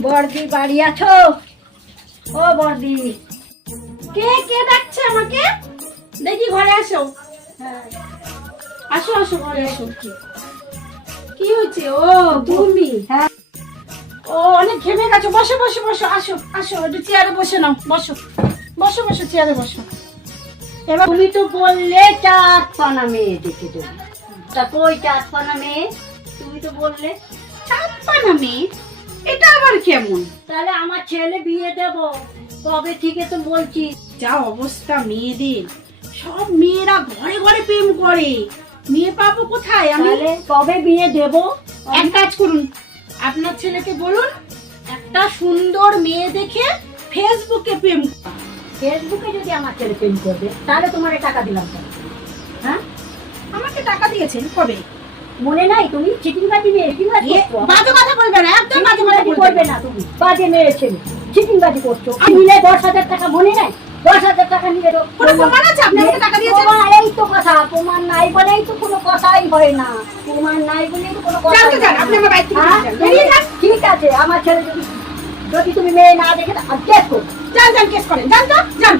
বর্দি বাড়ি আছো? ও বর্দি, কে কে ডাকছে আমাকে? দেখি ঘরে আসো। হ্যাঁ, আসো আসো ঘরে আসো। কি হচ্ছে? ও তুমি? হ্যাঁ। ও অনেক ঘেমে গেছো, বসো বসো বসো, আসো আসো, একটু চেয়ারে বসে নাও, বসো বসো বসো, চেয়ারে বসো। এবার তুমি তো বললে চাঁদ পানা মেয়ে দেখে দেবো, তা কই চাঁদ পানা মেয়ে? তুমি তো বললে। চাঁদ পানা মেয়ে? এটা আবার কেমন? তাহলে আমার ছেলে বিয়ে দেব, কবে থেকে তো বলছি। যা অবস্থা মেয়েদের, সব মেয়েরা ঘরে ঘরে প্রেম করে, মেয়ে পাবো কোথায় আমি? তাহলে কবে বিয়ে দেব? এক কাজ করুন, আপনার ছেলেকে বলুন একটা সুন্দর মেয়ে দেখে ফেসবুকে প্রেম। ফেসবুকে যদি আমার ছেলে প্রেম করবে তাহলে তোমার টাকা দিলাম কেন? হ্যাঁ, আমাকে টাকা দিয়েছেন কবে? মনে নাই? তুমি চিটিংবাজি মেয়ে, চিটিংবাজি করছো। বাজে কথা বলবে না, একদম বাজে কথা চিটিংবাজি বলবে করবে না, তুমি বাজে মেয়ে ছেলে, চিটিংবাজি করছো। নিলে 10,000 টাকা, মনে নাই? 10,000 টাকা নিলে তো কোনো প্রমাণ আছে আপনি আমাকে টাকা দিয়েছেন? প্রমাণ, এই তো কথা। প্রমাণ নাই বলেই তো কোনো কথাই হয় না। প্রমাণ নাই বলেই তো কোনো কথা যান তো যান, আপনি আমার বাড়ি থেকে হ্যাঁ, যান, বেরিয়ে যান। ঠিক আছে, আমার ছেলে যদি যদি তুমি মেয়ে না দেখে কেস করো। যান যান, কেস করেন, যান তো যান।